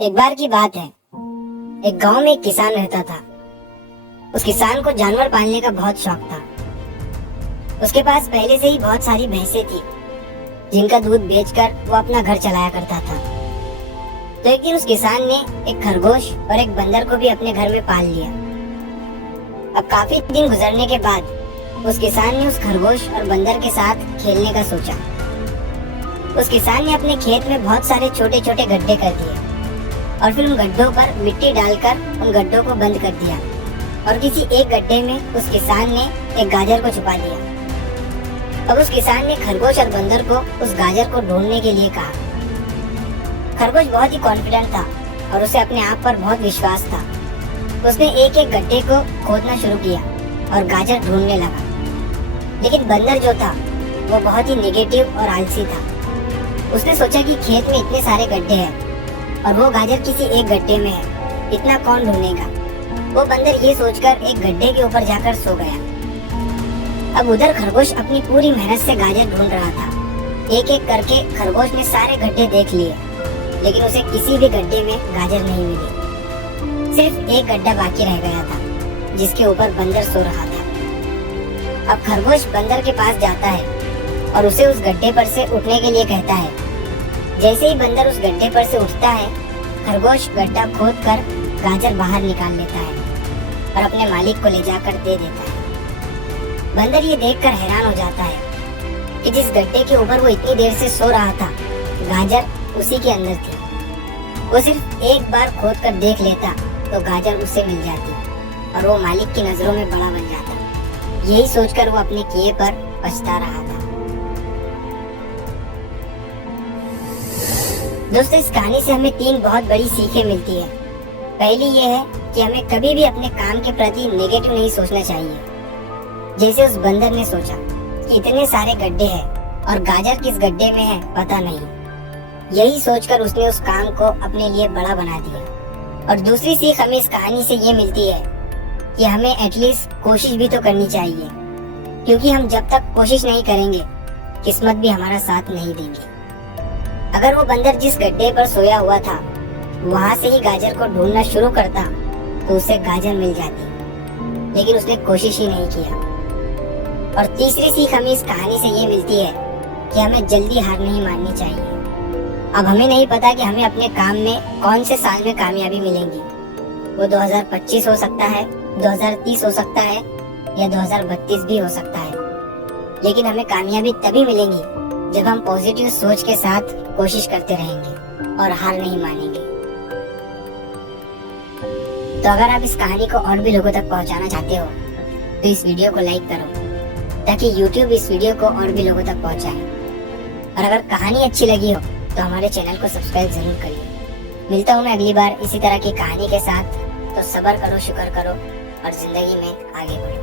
एक बार की बात है, एक गांव में एक किसान रहता था। उस किसान को जानवर पालने का बहुत शौक था। उसके पास पहले से ही बहुत सारी भैंसें थी, जिनका दूध बेचकर वो अपना घर चलाया करता था। तो एक दिन उस किसान ने एक खरगोश और एक बंदर को भी अपने घर में पाल लिया। अब काफी दिन गुजरने के बाद उस किसान ने उस खरगोश और बंदर के साथ खेलने का सोचा। उस किसान ने अपने खेत में बहुत सारे छोटे छोटे गड्ढे कर दिए और फिर उन गड्ढों पर मिट्टी डालकर उन गड्ढों को बंद कर दिया और किसी एक गड्ढे में उस किसान ने एक गाजर को छुपा दिया। अब उस किसान ने खरगोश और बंदर को उस गाजर को ढूंढने के लिए कहा। खरगोश बहुत ही कॉन्फिडेंट था और उसे अपने आप पर बहुत विश्वास था। उसने एक एक गड्ढे को खोदना शुरू किया और गाजर ढूंढने लगा। लेकिन बंदर जो था वो बहुत ही नेगेटिव और आलसी था। उसने सोचा कि खेत में इतने सारे गड्ढे हैं और वो गाजर किसी एक गड्ढे में है, इतना कौन ढूंढेगा। वो बंदर ये सोचकर एक गड्ढे के ऊपर जाकर सो गया। अब उधर खरगोश अपनी पूरी मेहनत से गाजर ढूंढ रहा था। एक एक करके खरगोश ने सारे गड्ढे देख लिए, लेकिन उसे किसी भी गड्ढे में गाजर नहीं मिली। सिर्फ एक गड्ढा बाकी रह गया था, जिसके ऊपर बंदर सो रहा था। अब खरगोश बंदर के पास जाता है और उसे उस गड्ढे पर से उठने के लिए कहता है। जैसे ही बंदर उस गड्ढे पर से उठता है, खरगोश गड्ढा खोदकर गाजर बाहर निकाल लेता है और अपने मालिक को ले जाकर दे देता है। बंदर ये देखकर हैरान हो जाता है कि जिस गड्ढे के ऊपर वो इतनी देर से सो रहा था, गाजर उसी के अंदर थी। वो सिर्फ एक बार खोद कर देख लेता तो गाजर उसे मिल जाती और वो मालिक की नजरों में बड़ा बन जाता। यही सोचकर वो अपने किए पर पछता रहा था। दोस्तों, इस कहानी से हमें 3 बहुत बड़ी सीखें मिलती है। पहली ये है कि हमें कभी भी अपने काम के प्रति नेगेटिव नहीं सोचना चाहिए। जैसे उस बंदर ने सोचा कि इतने सारे गड्ढे हैं और गाजर किस गड्ढे में है पता नहीं। यही सोचकर उसने उस काम को अपने लिए बड़ा बना दिया। और दूसरी सीख हमें इस कहानी से ये मिलती है कि हमें एटलीस्ट कोशिश भी तो करनी चाहिए, क्योंकि हम जब तक कोशिश नहीं करेंगे, किस्मत भी हमारा साथ नहीं देगी। अगर वो बंदर जिस गड्ढे पर सोया हुआ था वहां से ही गाजर को ढूंढना शुरू करता तो उसे गाजर मिल जाती, लेकिन उसने कोशिश ही नहीं किया। और तीसरी सीख हमें इस कहानी से ये मिलती है कि हमें जल्दी हार नहीं माननी चाहिए। अब हमें नहीं पता कि हमें अपने काम में कौन से साल में कामयाबी मिलेंगी। वो 2025 हो सकता है, 2030 हो सकता है या 2032 भी हो सकता है, लेकिन हमें कामयाबी तभी मिलेगी जब हम पॉजिटिव सोच के साथ कोशिश करते रहेंगे और हार नहीं मानेंगे। तो अगर आप इस कहानी को और भी लोगों तक पहुंचाना चाहते हो तो इस वीडियो को लाइक करो, ताकि YouTube इस वीडियो को और भी लोगों तक पहुंचाए। और अगर कहानी अच्छी लगी हो तो हमारे चैनल को सब्सक्राइब जरूर करिए। मिलता हूँ मैं अगली बार इसी तरह की कहानी के साथ। तो सब्र करो, शुक्र करो और जिंदगी में आगे बढ़ो।